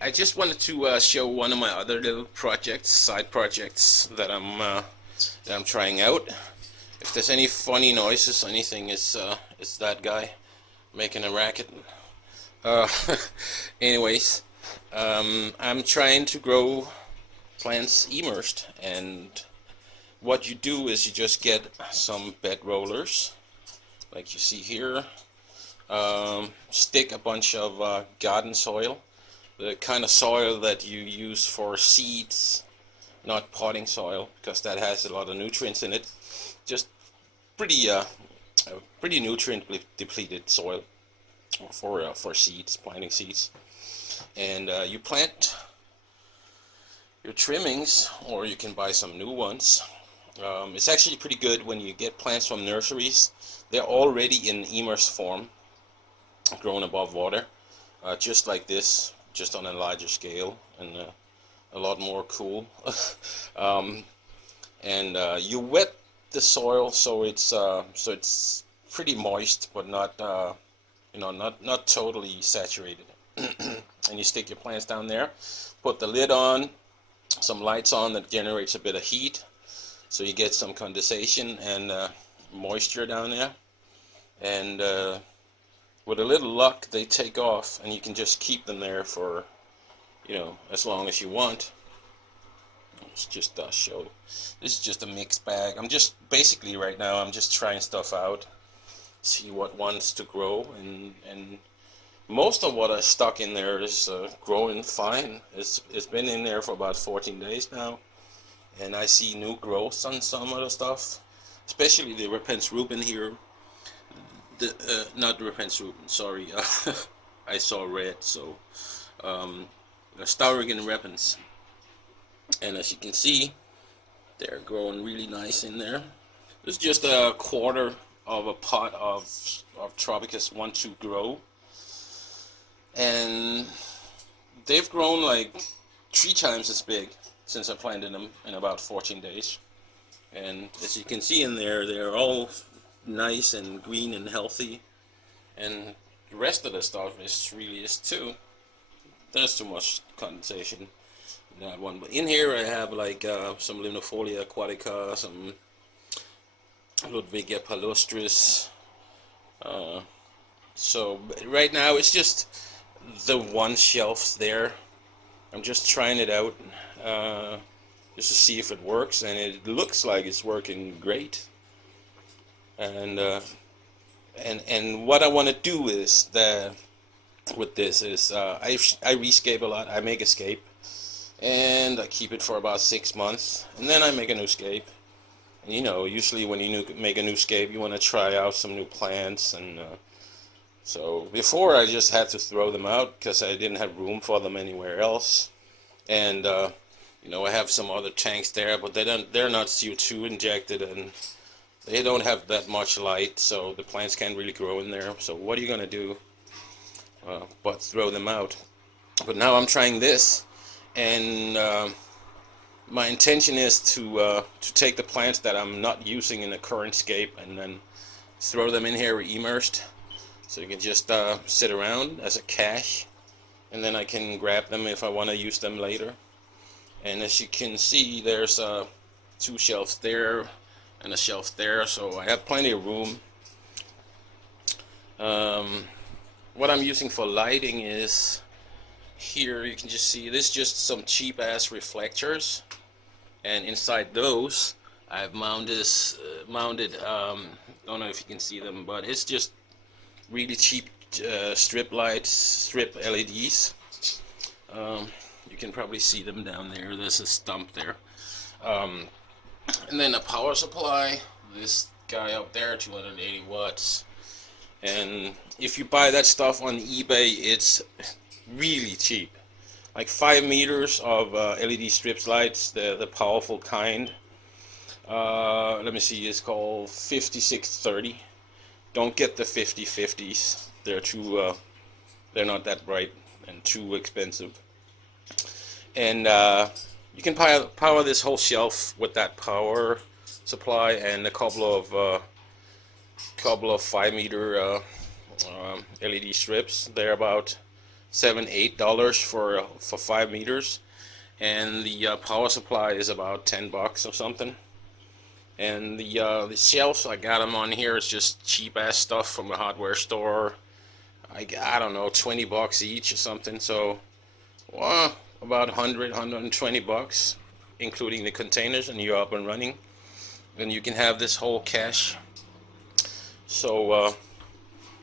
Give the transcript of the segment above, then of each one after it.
I just wanted to show one of my other little projects, side projects that I'm trying out. If there's any funny noises, or anything, it's that guy making a racket. Uh, anyways, I'm trying to grow plants immersed, and what you do is you just get some bedrollers, like you see here. Stick a bunch of garden soil, the kind of soil that you use for seeds, not potting soil, because that has a lot of nutrients in it. Just pretty pretty nutrient depleted soil for seeds, planting seeds. And you plant your trimmings, or you can buy some new ones. It's actually pretty good when you get plants from nurseries. They're already in immersed form, grown above water, just like this, just on a larger scale and a lot more cool. um, and you wet the soil so it's pretty moist, but not not totally saturated. And you stick your plants down there, put the lid on, some lights on that generates a bit of heat, so you get some condensation and moisture down there. And with a little luck, they take off, and you can just keep them there for, as long as you want. Let's just show. This is just a mixed bag. I'm just basically right now I'm just trying stuff out, see what wants to grow, and most of what I stuck in there is growing fine. It's been in there for about 14 days now, and I see new growth on some of the stuff, especially the repens rubin here. Not the repens rubin, sorry. I saw red, so the Staurigan repens, and as you can see, they're growing really nice in there. This is just a quarter of a pot of Tropicus 1-2 grow, and they've grown like 3 times as big since I planted them in about 14 days. And as you can see in there, they're all nice and green and healthy, and the rest of the stuff is too. There's too much condensation in that one, but in here I have like some Limnofolia aquatica, some Ludwigia palustris. So right now it's just the one shelf there. I'm just trying it out, just to see if it works, and it looks like it's working great. And what I want to do is that with this is I rescape a lot. I make a scape, and I keep it for about 6 months, and then I make a new scape. And usually when you make a new scape, you want to try out some new plants, and so before I just had to throw them out because I didn't have room for them anywhere else. And I have some other tanks there, but they're not CO2 injected, and they don't have that much light, so the plants can't really grow in there. So what are you gonna do but throw them out? But now I'm trying this, and my intention is to take the plants that I'm not using in the current scape and then throw them in here immersed, so you can just sit around as a cache, and then I can grab them if I want to use them later. And as you can see, there's 2 shelves there and a shelf there, so I have plenty of room. What I'm using for lighting is here. You can just see this, just some cheap ass reflectors, and inside those I've mounted don't know if you can see them, but it's just really cheap strip lights, strip LEDs. You can probably see them down there. There's a stump there. And then a power supply, this guy up there, 280 watts. And if you buy that stuff on eBay, it's really cheap. Like 5 meters of LED strip lights, the powerful kind. Let me see, it's called 5630. Don't get the 5050s. They're not that bright and too expensive. And you can power this whole shelf with that power supply and a couple of 5 meter LED strips. They're about $7-8 for 5 meters, and the power supply is about $10 or something. And the shelves, I got them on here. It's just cheap ass stuff from a hardware store. I don't know, $20 each or something. So, well, about 120 bucks, including the containers, and you're up and running. And you can have this whole cache. So,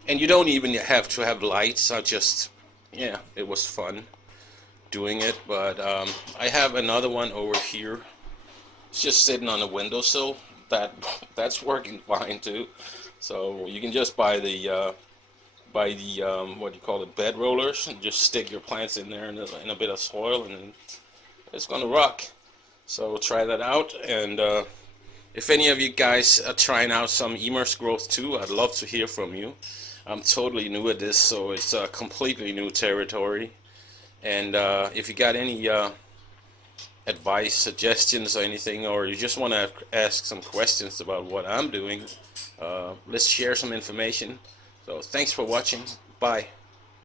and you don't even have to have lights. Yeah, it was fun doing it. But I have another one over here. It's just sitting on the windowsill. That's working fine too. So you can just buy the what do you call it, bedrollers, and just stick your plants in there in a bit of soil, and it's gonna rock. So try that out. And if any of you guys are trying out some Emersed growth too, I'd love to hear from you. I'm totally new at this, so it's completely new territory. And if you got any advice, suggestions, or anything, or you just want to ask some questions about what I'm doing, let's share some information. So thanks for watching. Bye.